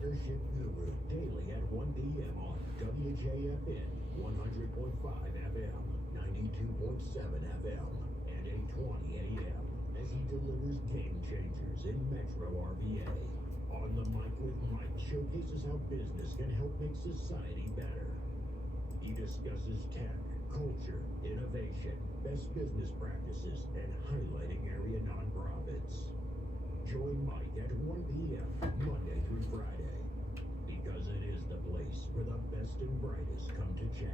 Partnership Guru, daily at 1 p.m. on WJFN, 100.5 FM, 92.7 FM, and 820 AM, as he delivers game changers in Metro RVA. On the Mic with Mike showcases how business can help make society better. He discusses tech, culture, innovation, best business practices, and highlighting area nonprofits. Join Mike at 1 p.m. Monday through Friday, because it is the place where the best and brightest come to chat.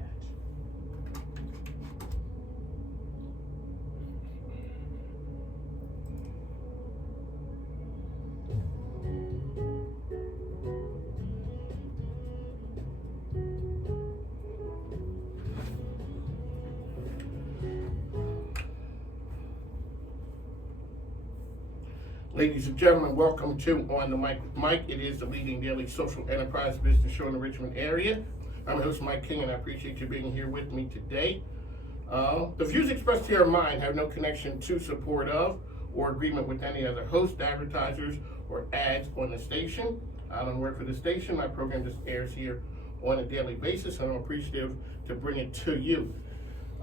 Ladies and gentlemen, welcome to On the Mic with Mike. It is the leading daily social enterprise business show in the Richmond area. I'm your host, Mike King, and I appreciate you being here with me today. The views expressed here are mine, have no connection to, support of, or agreement with any other host, advertisers, or ads on the station. I don't work for the station. My program just airs here on a daily basis, and I'm appreciative to bring it to you.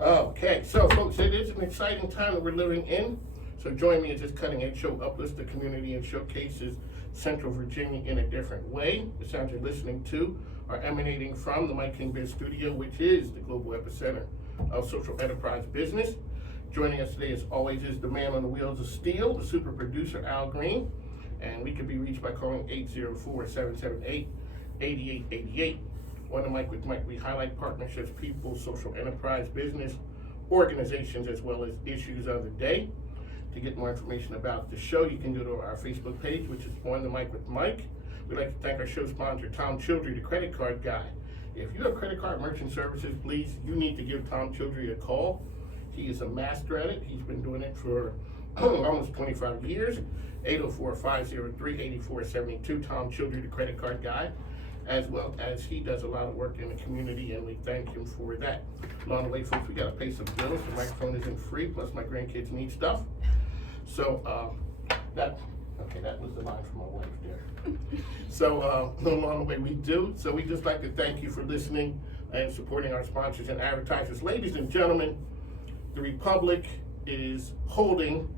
Okay, so folks, it is an exciting time that we're living in. So join me as this cutting-edge show uplifts the community and showcases Central Virginia in a different way. The sounds you're listening to are emanating from the Mike King Biz Studio, which is the global epicenter of social enterprise business. Joining us today, as always, is the man on the wheels of steel, the super producer, Al Green. And we can be reached by calling 804-778-8888. On the Mic with Mike, we highlight partnerships, people, social enterprise, business, organizations, as well as issues of the day. To get more information about the show, you can go to our Facebook page, which is On the Mic with Mike. We'd like to thank our show sponsor, Tom Childry, the credit card guy. If you have credit card merchant services, please, you need to give Tom Childry a call. He is a master at it. He's been doing it for almost 25 years. 804-503-8472, Tom Childry, the credit card guy, as well as he does a lot of work in the community, and we thank him for that. Along the way, folks, we got to pay some bills. The microphone isn't free, plus my grandkids need stuff. So that was the line from my wife there. So along the way we do. So we just like to thank you for listening and supporting our sponsors and advertisers. Ladies and gentlemen, the Republic is holding.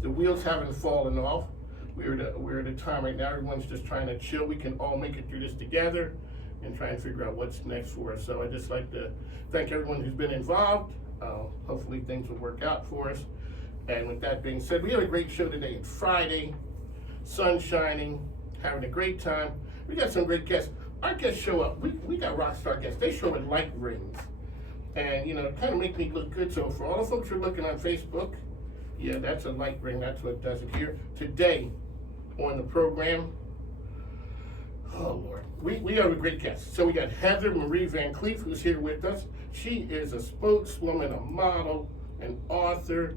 The wheels haven't fallen off. We're at a time right now, everyone's just trying to chill. We can all make it through this together and try and figure out what's next for us. So I'd just like to thank everyone who's been involved. Hopefully things will work out for us. And with that being said, we have a great show today. It's Friday, sun shining, having a great time. We got some great guests. Our guests show up. We got rock star guests. They show with light rings. And, you know, it kind of make me look good. So for all the folks who are looking on Facebook, yeah, that's a light ring. That's what does it here. Today on the program, oh, Lord, we have a great guest. So we got Heather Marie Van Cleave, who's here with us. She is a spokeswoman, a model, an author,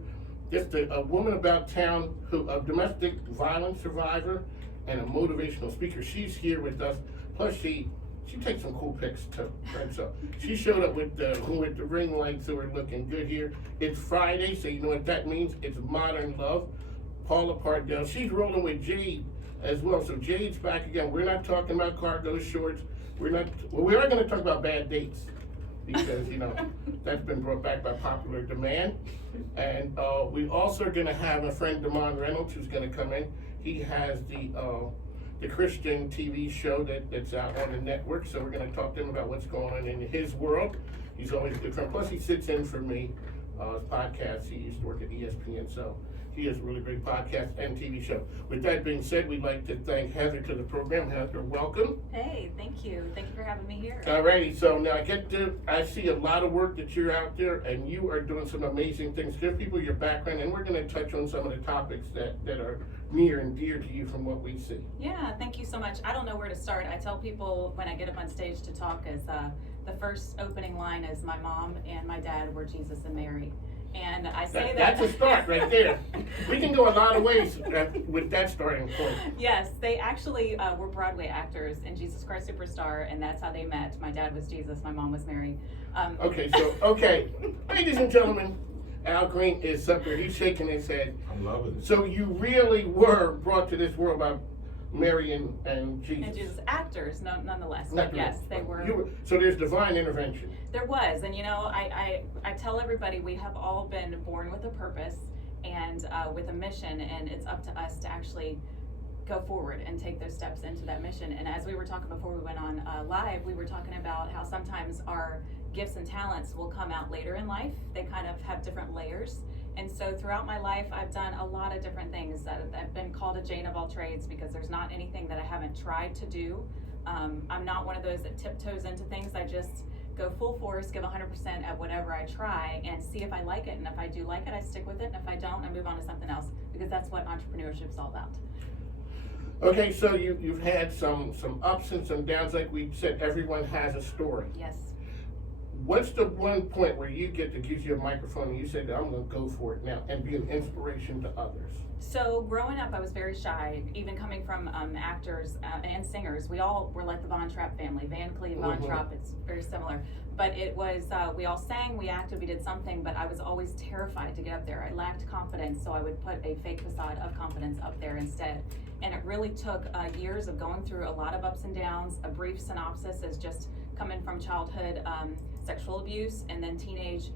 just a woman about town, a domestic violence survivor, and a motivational speaker. She's here with us. Plus, she takes some cool pics too. Right? So she showed up with the ring lights, so we're looking good here. It's Friday, so you know what that means. It's Modern Love. Paula Pardell. She's rolling with Jade as well. So Jade's back again. We're not talking about cargo shorts. We are going to talk about bad dates, because, you know, that's been brought back by popular demand. And we also are going to have a friend, Damon Reynolds, who's going to come in. He has the Christian TV show that's out on the network, so we're going to talk to him about what's going on in his world. He's always a good friend. Plus, he sits in for me, his podcast. He used to work at ESPN, so he has a really great podcast and TV show. With that being said, we'd like to thank Heather to the program. Heather, welcome. Hey, thank you. Thank you for having me here. Alrighty, so now I see a lot of work that you're out there, and you are doing some amazing things. Give people your background, and we're going to touch on some of the topics that are near and dear to you from what we see. Yeah, thank you so much. I don't know where to start. I tell people when I get up on stage to talk is the first opening line is my mom and my dad were Jesus and Mary. And I say that's a start right there. We can go a lot of ways with that starting point. Yes, they actually were Broadway actors in Jesus Christ Superstar, and that's how they met. My dad was Jesus, my mom was Mary. Okay, ladies and gentlemen, Al Green is up there. He's shaking his head. I'm loving it. So you really were brought to this world by Mary and Jesus. And Jesus, actors, nonetheless. Not But yes, they were. So there's divine intervention. There was, and I tell everybody we have all been born with a purpose and with a mission, and it's up to us to actually go forward and take those steps into that mission. And as we were talking before we went on live, we were talking about how sometimes our gifts and talents will come out later in life. They kind of have different layers. And so throughout my life, I've done a lot of different things. I've been called a Jane of all trades because there's not anything that I haven't tried to do. I'm not one of those that tiptoes into things. I just go full force, give 100% at whatever I try and see if I like it. And if I do like it, I stick with it. And if I don't, I move on to something else, because that's what entrepreneurship is all about. Okay, so you've had some ups and some downs. Like we said, everyone has a story. Yes. What's the one point where you get to give you a microphone and you say, I'm going to go for it now and be an inspiration to others? So growing up, I was very shy, even coming from actors and singers. We all were like the Von Trapp family, Van Cleave, Von Trapp, it's very similar. But it was, we all sang, we acted, we did something, but I was always terrified to get up there. I lacked confidence, so I would put a fake facade of confidence up there instead. And it really took years of going through a lot of ups and downs. A brief synopsis is just coming from childhood sexual abuse and then teenage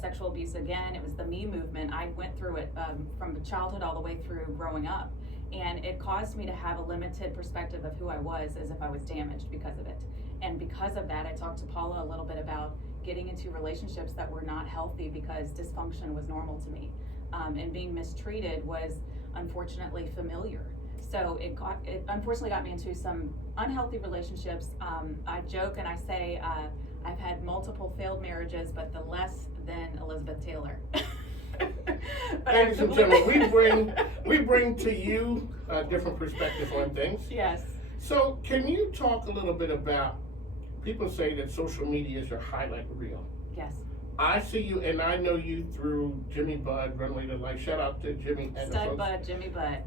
sexual abuse again. It was the Me movement. I went through it from childhood all the way through growing up. And it caused me to have a limited perspective of who I was, as if I was damaged because of it. And because of that, I talked to Paula a little bit about getting into relationships that were not healthy because dysfunction was normal to me. And being mistreated was unfortunately familiar. So it unfortunately got me into some unhealthy relationships. I joke and I say I've had multiple failed marriages, but the less than Elizabeth Taylor. Ladies and gentlemen, we bring to you a different perspective on things. Yes. So can you talk a little bit about, people say that social media is your highlight reel. Yes. I see you, and I know you through Jimmy Budd, Runway to Life. Shout out to Jimmy and the folks. Bud, Jimmy Bud.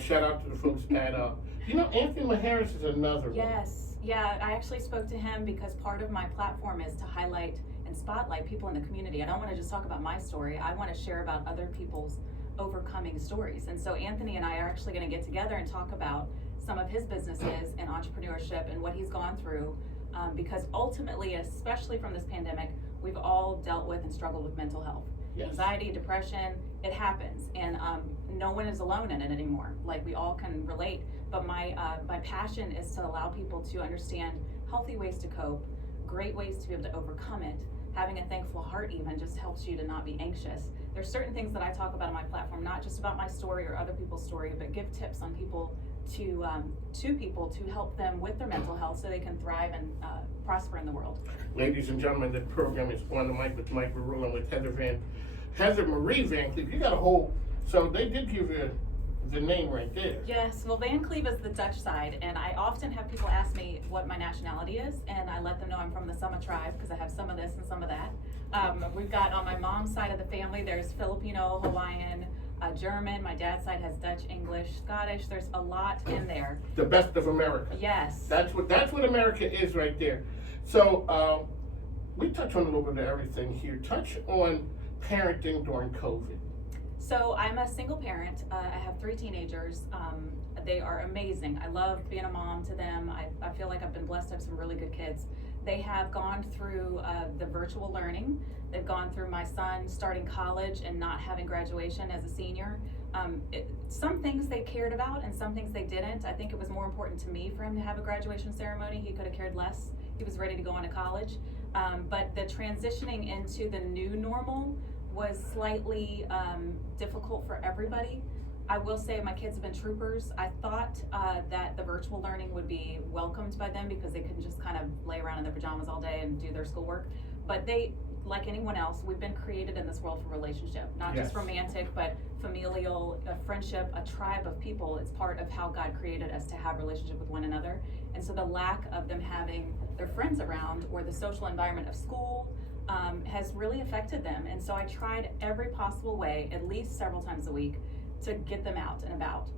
Shout out to the folks at, Anthony Maharis is another one. Yes. Yeah, I actually spoke to him because part of my platform is to highlight and spotlight people in the community. I don't want to just talk about my story. I want to share about other people's overcoming stories. And so Anthony and I are actually going to get together and talk about some of his businesses and entrepreneurship and what he's gone through. Because ultimately, especially from this pandemic, we've all dealt with and struggled with mental health. Yes. Anxiety, depression, it happens. And no one is alone in it anymore. Like, we all can relate. But my passion is to allow people to understand healthy ways to cope, great ways to be able to overcome it. Having a thankful heart even just helps you to not be anxious. There's certain things that I talk about on my platform, not just about my story or other people's story, but give tips on people to people to help them with their mental health so they can thrive and prosper in the world. Ladies and gentlemen, the program is On the Mic with Mike. We're rolling with Heather Marie Van Cleave. You got a whole, so they did give you the name right there. Yes, well, Van Cleave is the Dutch side, and I often have people ask me what my nationality is, and I let them know I'm from the Sama tribe because I have some of this and some of that. We've got on my mom's side of the family, there's Filipino, Hawaiian, German. My dad's side has Dutch, English, Scottish. There's a lot in there. The best of America. Yes. That's what America is right there. So we touch on a little bit of everything here. Touch on parenting during COVID. So I'm a single parent. I have 3 teenagers. They are amazing. I love being a mom to them. I feel like I've been blessed to have some really good kids. They have gone through the virtual learning. They've gone through my son starting college and not having graduation as a senior. Some things they cared about and some things they didn't. I think it was more important to me for him to have a graduation ceremony. He could have cared less. He was ready to go into college. But the transitioning into the new normal was slightly difficult for everybody. I will say my kids have been troopers. I thought that the virtual learning would be welcomed by them because they couldn't just kind of lay around in their pajamas all day and do their schoolwork. But they, like anyone else, we've been created in this world for relationship, not just romantic, but familial, a friendship, a tribe of people. It's part of how God created us to have relationship with one another. And so the lack of them having their friends around or the social environment of school has really affected them. And so I tried every possible way, at least several times a week, to get them out and about.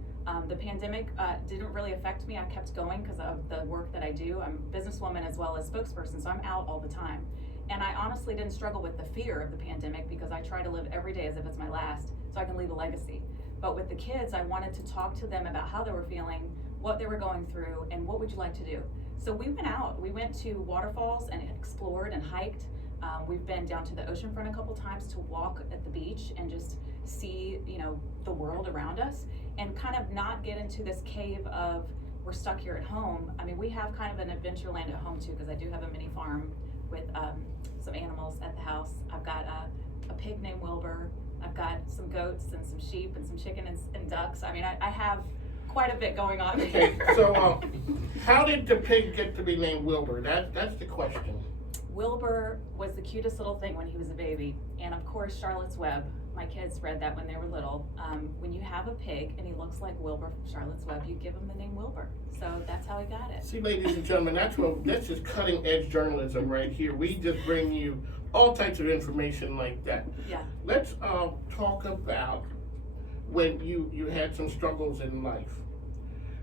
The pandemic didn't really affect me. I kept going because of the work that I do. I'm a businesswoman as well as spokesperson, so I'm out all the time. And I honestly didn't struggle with the fear of the pandemic because I try to live every day as if it's my last so I can leave a legacy. But with the kids, I wanted to talk to them about how they were feeling, what they were going through, and what would you like to do? So we went out. We went to waterfalls and explored and hiked. We've been down to the oceanfront a couple times to walk at the beach and just see, the world around us, and kind of not get into this cave of we're stuck here at home. I mean, we have kind of an adventure land at home too, because I do have a mini farm with some animals at the house. I've got a pig named Wilbur. I've got some goats and some sheep and some chicken and ducks. I mean, I have quite a bit going on. Okay, so how did the pig get to be named Wilbur? That's the question. Wilbur was the cutest little thing when he was a baby, and of course Charlotte's Web. My kids read that when they were little. When you have a pig and he looks like Wilbur from Charlotte's Web, you give him the name Wilbur. So that's how he got it. See, ladies and gentlemen, that's just cutting edge journalism right here. We just bring you all types of information like that. Yeah. Let's talk about when you had some struggles in life.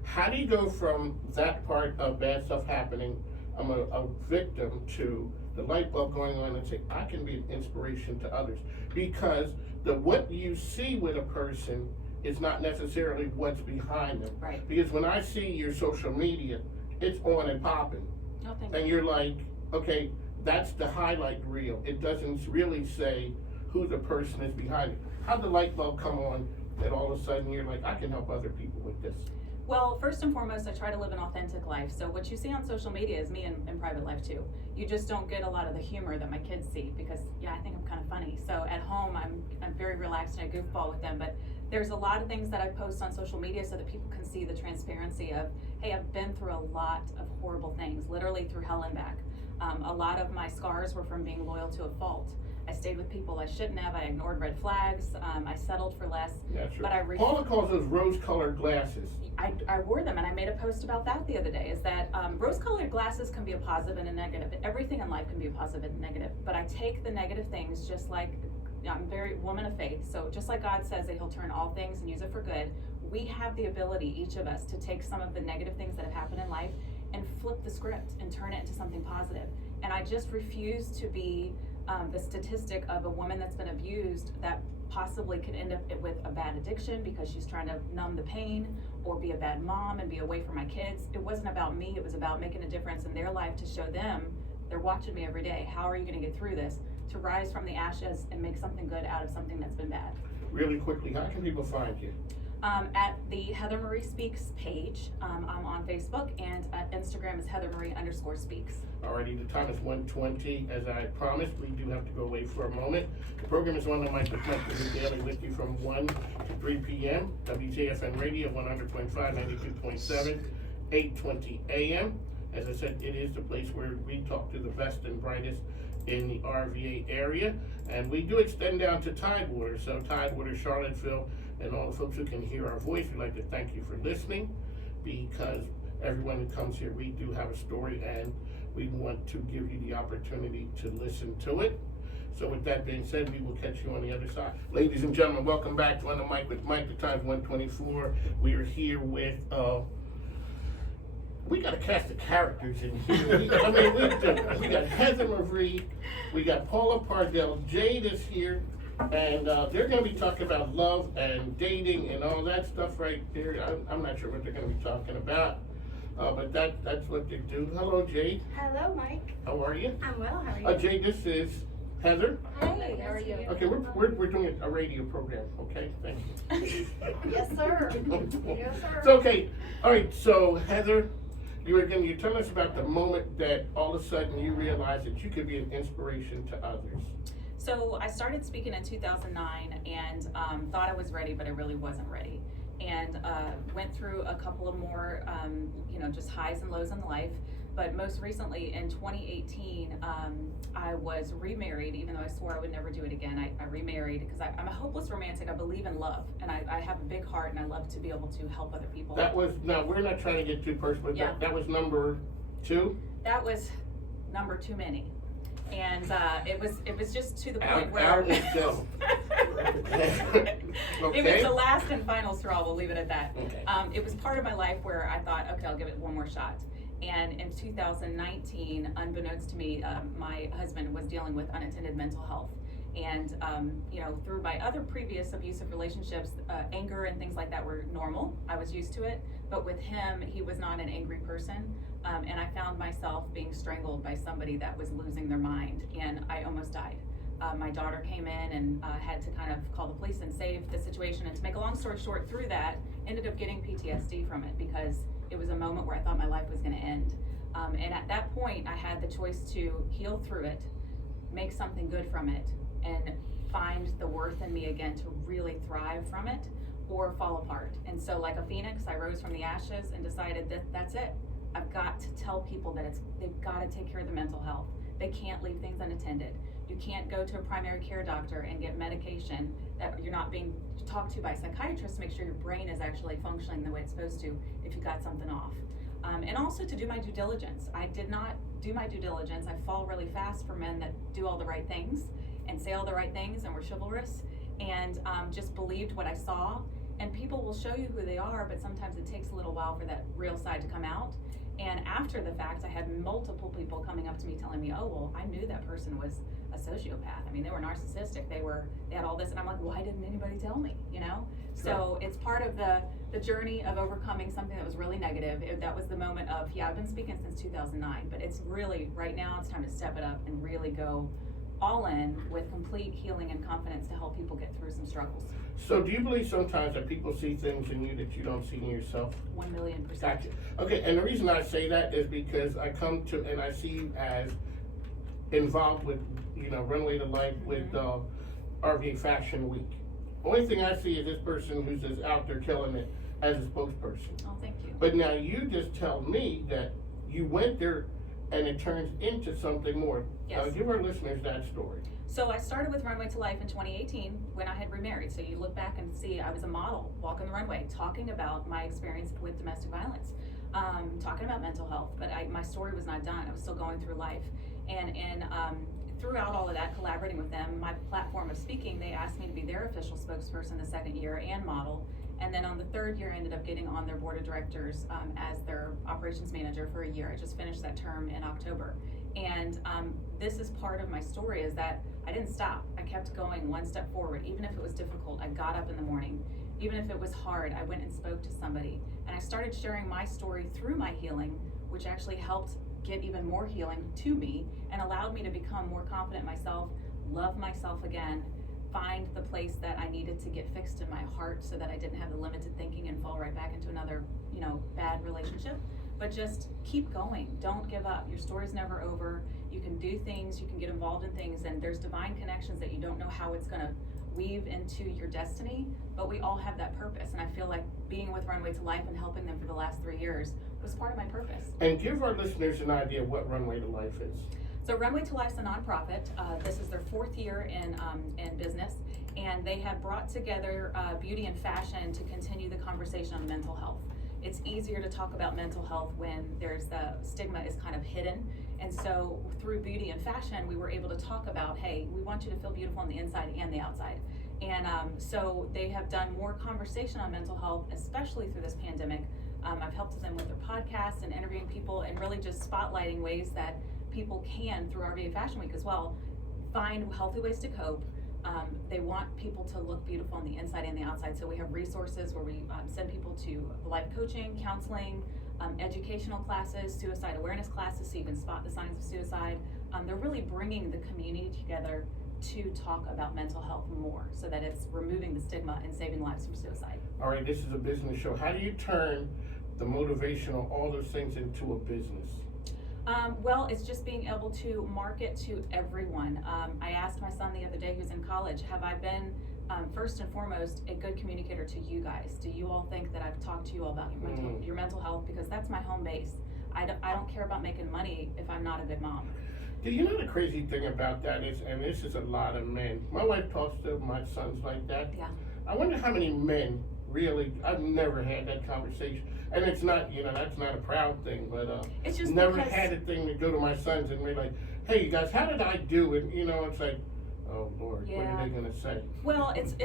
How do you go from that part of bad stuff happening, I'm a victim, to the light bulb going on and say, I can be an inspiration to others? Because what you see with a person is not necessarily what's behind them. Right. Because when I see your social media, it's on and popping. Oh, thank And you. you're like, okay, that's the highlight reel. It doesn't really say who the person is behind it. How'd the light bulb come on that all of a sudden you're like, I can help other people with this? Well, first and foremost, I try to live an authentic life. So what you see on social media is me in private life too. You just don't get a lot of the humor that my kids see, because I think I'm kind of funny. So at home, I'm very relaxed and I goofball with them. But there's a lot of things that I post on social media so that people can see the transparency of, hey, I've been through a lot of horrible things, literally through hell and back. A lot of my scars were from being loyal to a fault. I stayed with people I shouldn't have. I ignored red flags. I settled for less. That's But right. Paula calls those rose-colored glasses. I wore them, and I made a post about that the other day, is that rose-colored glasses can be a positive and a negative. Everything in life can be a positive and negative, but I take the negative things, just like, I'm very woman of faith, so just like God says that he'll turn all things and use it for good, we have the ability, each of us, to take some of the negative things that have happened in life and flip the script and turn it into something positive. And I just refuse to be the statistic of a woman that's been abused that possibly could end up with a bad addiction because she's trying to numb the pain, or be a bad mom and be away from my kids. It wasn't about me, it was about making a difference in their life, to show them, they're watching me every day, how are you gonna get through this, to rise from the ashes and make something good out of something that's been bad. Really quickly, how can people find you? At the Heather Marie Speaks page. I'm on Facebook, and Instagram is Heather Marie _speaks. Alrighty, the time is 1:20. As I promised, we do have to go away for a moment. The program is on the Mike daily with you from 1 to 3 p.m. WJFN Radio 100.5, 92.7, 8:20 a.m. As I said, it is the place where we talk to the best and brightest in the RVA area, and we do extend down to Tidewater. So Tidewater, Charlottesville, and all the folks who can hear our voice, we'd like to thank you for listening, because everyone who comes here, we do have a story, and we want to give you the opportunity to listen to it. So with that being said, we will catch you on the other side. Ladies and gentlemen, welcome back to On the Mic with Mike. The time's 1:24. We are here with, we got a cast of characters in here. We got Heather Marie, we got Paula Pardell, Jade is here, and they're going to be talking about love and dating and all that stuff right there. I'm not sure what they're going to be talking about, but that's what they do. Hello, Jade. Hello, Mike. How are you? I'm well. How are you? Jade, this is Heather. Hey, how are you? Okay, we're doing a radio program. Okay, thank you. Yes, sir. Yes, sir. It's okay. All right. So Heather, you're telling us about the moment that all of a sudden you realized that you could be an inspiration to others. So I started speaking in 2009 and thought I was ready, but I really wasn't ready. And went through a couple of more, just highs and lows in life. But most recently in 2018, I was remarried, even though I swore I would never do it again. I remarried because I'm a hopeless romantic. I believe in love, and I have a big heart, and I love to be able to help other people. Now we're not trying to get too personal, but Yeah. that was number 2? That was number too many. And it was just to the point where Out is go. It was Okay. the last and final straw, we'll leave it at that. Okay. It was part of my life where I thought, okay, I'll give it one more shot. And in 2019, unbeknownst to me, my husband was dealing with unattended mental health. And, through my other previous abusive relationships, anger and things like that were normal. I was used to it. But with him, he was not an angry person. And I found myself being strangled by somebody that was losing their mind, and I almost died. My daughter came in and had to kind of call the police and save the situation. And to make a long story short, through that, ended up getting PTSD from it because it was a moment where I thought my life was going to end. And at that point, I had the choice to heal through it, make something good from it, and find the worth in me again to really thrive from it, or fall apart. And so like a phoenix, I rose from the ashes and decided that that's it. I've got to tell people that they've got to take care of their mental health. They can't leave things unattended. You can't go to a primary care doctor and get medication that you're not being talked to by a psychiatrist to make sure your brain is actually functioning the way it's supposed to if you got something off. And also to do my due diligence. I did not do my due diligence. I fall really fast for men that do all the right things and say all the right things and were chivalrous, and just believed what I saw. And people will show you who they are, but sometimes it takes a little while for that real side to come out. And after the fact, I had multiple people coming up to me telling me, oh, well, I knew that person was a sociopath. I mean, they were narcissistic. They had all this. And I'm like, why didn't anybody tell me, Sure. So it's part of the journey of overcoming something that was really negative. That was the moment of, I've been speaking since 2009, but it's really, right now, it's time to step it up and really go all in with complete healing and confidence to help people get through some struggles. So do you believe sometimes that people see things in you that you don't see in yourself? 1,000,000%. Gotcha. Okay, and the reason I say that is because I come to, and I see you as involved with, Runway to Life with RVA Fashion Week. Only thing I see is this person who's just out there killing it as a spokesperson. Oh, thank you. But now you just tell me that you went there and it turns into something more. Yes. Give our listeners that story. So I started with Runway to Life in 2018 when I had remarried. So you look back and see I was a model walking the runway, talking about my experience with domestic violence, talking about mental health. But my story was not done. I was still going through life. And throughout all of that, collaborating with them, my platform of speaking, they asked me to be their official spokesperson the second year and model. And then on the third year, I ended up getting on their board of directors as their operations manager for a year. I just finished that term in October. And this is part of my story, is that I didn't stop. I kept going one step forward. Even if it was difficult, I got up in the morning. Even if it was hard, I went and spoke to somebody. And I started sharing my story through my healing, which actually helped get even more healing to me and allowed me to become more confident in myself, love myself again, find the place that I needed to get fixed in my heart so that I didn't have the limited thinking and fall right back into another, bad relationship. But just keep going. Don't give up. Your story's never over. You can do things, you can get involved in things, and there's divine connections that you don't know how it's gonna weave into your destiny, but we all have that purpose. And I feel like being with Runway to Life and helping them for the last 3 years was part of my purpose. And give our listeners an idea of what Runway to Life is. So Runway to Life's a nonprofit. This is their 4th year in business, and they have brought together beauty and fashion to continue the conversation on mental health. It's easier to talk about mental health when there's the stigma is kind of hidden. And so through beauty and fashion, we were able to talk about, hey, we want you to feel beautiful on the inside and the outside. And so they have done more conversation on mental health, especially through this pandemic. I've helped them with their podcasts and interviewing people and really just spotlighting ways that people can, through RVA Fashion Week as well, find healthy ways to cope. They want people to look beautiful on the inside and the outside. So we have resources where we send people to life coaching, counseling, educational classes, suicide awareness classes, so you can spot the signs of suicide. They're really bringing the community together to talk about mental health more, so that it's removing the stigma and saving lives from suicide. All right, this is a business show. How do you turn the motivational, all those things into a business? Well, it's just being able to market to everyone. I asked my son the other day, who's in college, have I been, first and foremost, a good communicator to you guys? Do you all think that I've talked to you all about your mental health? Because that's my home base. I don't care about making money if I'm not a good mom. Do you know the crazy thing about that is, and this is a lot of men, my wife talks to my sons like that. Yeah. I wonder how many men really, I've never had that conversation. And it's not, that's not a proud thing, but It's just never because- had a thing to go to my sons and be like, hey, you guys, how did I do? And, it's like, oh, Lord, what Yeah. are they going to say? Well, it's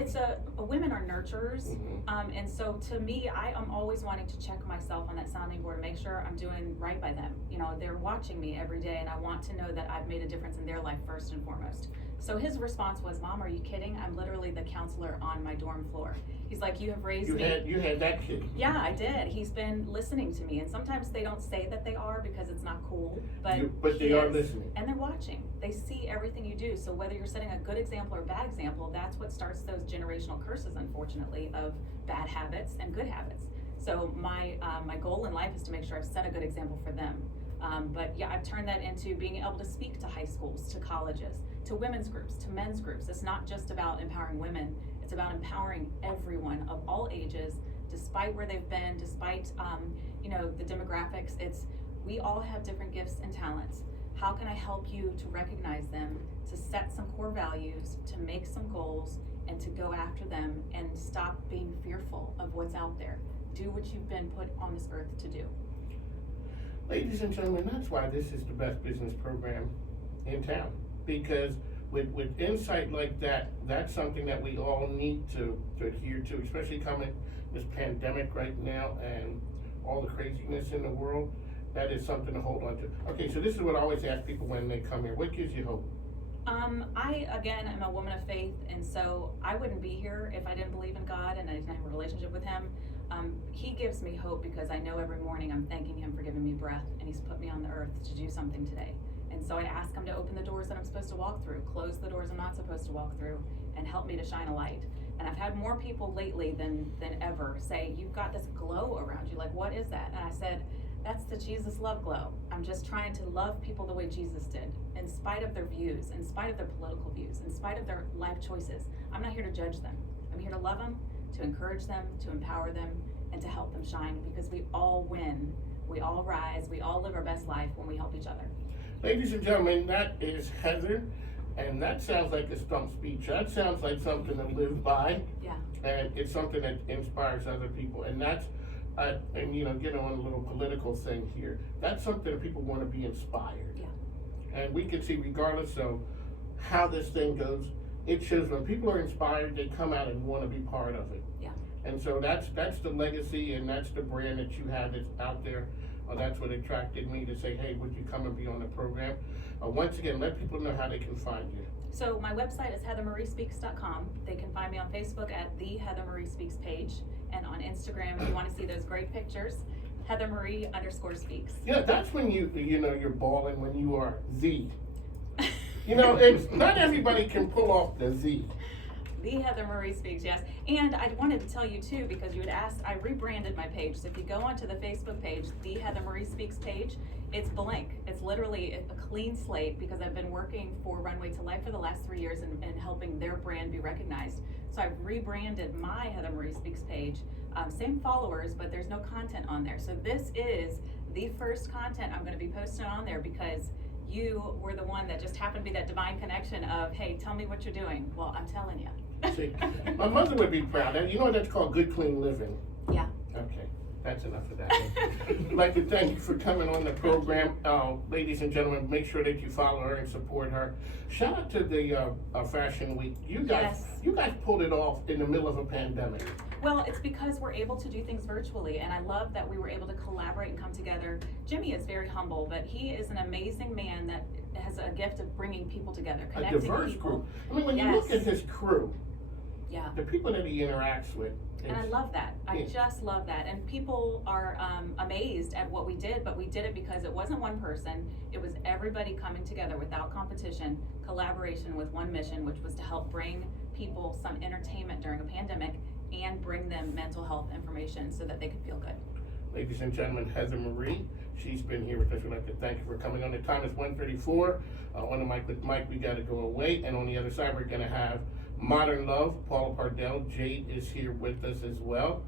women are nurturers, Mhm. and so to me, I am always wanting to check myself on that sounding board and make sure I'm doing right by them. They're watching me every day, and I want to know that I've made a difference in their life first and foremost. So his response was, Mom, are you kidding? I'm literally the counselor on my dorm floor. He's like, you have raised me. You had that kid. Yeah, I did. He's been listening to me, and sometimes they don't say that they are because it's not cool, but They he are is. listening. And they're watching. They see everything you do. So whether you're setting a good example or bad example, that's what starts those generational curses, unfortunately, of bad habits and good habits. So my goal in life is to make sure I've set a good example for them. But yeah, I've turned that into being able to speak to high schools, to colleges, to women's groups, to men's groups. It's not just about empowering women. It's about empowering everyone of all ages, despite where they've been, despite the demographics. We all have different gifts and talents. How can I help you to recognize them, to set some core values, to make some goals, and to go after them and stop being fearful of what's out there? Do what you've been put on this earth to do. Ladies and gentlemen, that's why this is the best business program in town. Because with insight like that, that's something that we all need to adhere to, especially coming this pandemic right now and all the craziness in the world. That is something to hold on to. Okay, so this is what I always ask people when they come here. What gives you hope? I, again, am a woman of faith, and so I wouldn't be here if I didn't believe in God and I didn't have a relationship with Him. He gives me hope because I know every morning I'm thanking Him for giving me breath, and He's put me on the earth to do something today. And so I ask Him to open the doors that I'm supposed to walk through, close the doors I'm not supposed to walk through, and help me to shine a light. And I've had more people lately than ever say, you've got this glow around you, like, what is that? And I said, that's the Jesus love glow. I'm just trying to love people the way Jesus did, in spite of their views, in spite of their political views, in spite of their life choices. I'm not here to judge them. I'm here to love them, to encourage them, to empower them, and to help them shine, because we all win, we all rise, we all live our best life when we help each other. Ladies and gentlemen, that is Heather, and that sounds like a stump speech. That sounds like something to live by. Yeah. And it's something that inspires other people. And that's, getting on a little political thing here, that's something that people want to be inspired. Yeah. And we can see, regardless of how this thing goes, it shows when people are inspired, they come out and want to be part of it. Yeah. And so that's the legacy, and that's the brand that you have that's out there. That's what attracted me to say, hey, would you come and be on the program? Once again, let people know how they can find you. So my website is heathermariespeaks.com. They can find me on Facebook at the Heather Marie Speaks page, and on Instagram, if you want to see those great pictures, Heather Marie_speaks. Yeah, that's when you're balling, when you are the. It's not everybody can pull off the Z. The Heather Marie Speaks, yes. And I wanted to tell you too, because you had asked, I rebranded my page. So if you go onto the Facebook page, the Heather Marie Speaks page, it's blank. It's literally a clean slate, because I've been working for Runway to Life for the last 3 years and helping their brand be recognized. So I've rebranded my Heather Marie Speaks page. Same followers, but there's no content on there. So this is the first content I'm going to be posting on there, because you were the one that just happened to be that divine connection of, hey, tell me what you're doing. Well, I'm telling you. See, my mother would be proud. You know what that's called? Good, clean living. Yeah. Okay, that's enough of that. I'd like to thank you for coming on the program. Ladies and gentlemen, make sure that you follow her and support her. Shout out to the Fashion Week. You guys pulled it off in the middle of a pandemic. Well, it's because we're able to do things virtually, and I love that we were able to collaborate and come together. Jimmy is very humble, but he is an amazing man that has a gift of bringing people together, connecting A diverse people. group. I mean, when you look at his crew, yeah, the people that he interacts with. And I love that. I just love that. And people are amazed at what we did, but we did it because it wasn't one person. It was everybody coming together without competition, collaboration with one mission, which was to help bring people some entertainment during a pandemic and bring them mental health information so that they could feel good. Ladies and gentlemen, Heather Marie, she's been here with us. We'd like to thank you for coming on. The time is 1:34. On the mic with Mike, we got to go away. And on the other side, we're going to have Modern Love, Paula Pardell. Jade is here with us as well.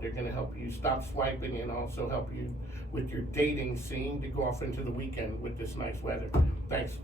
They're going to help you stop swiping and also help you with your dating scene to go off into the weekend with this nice weather. Thanks.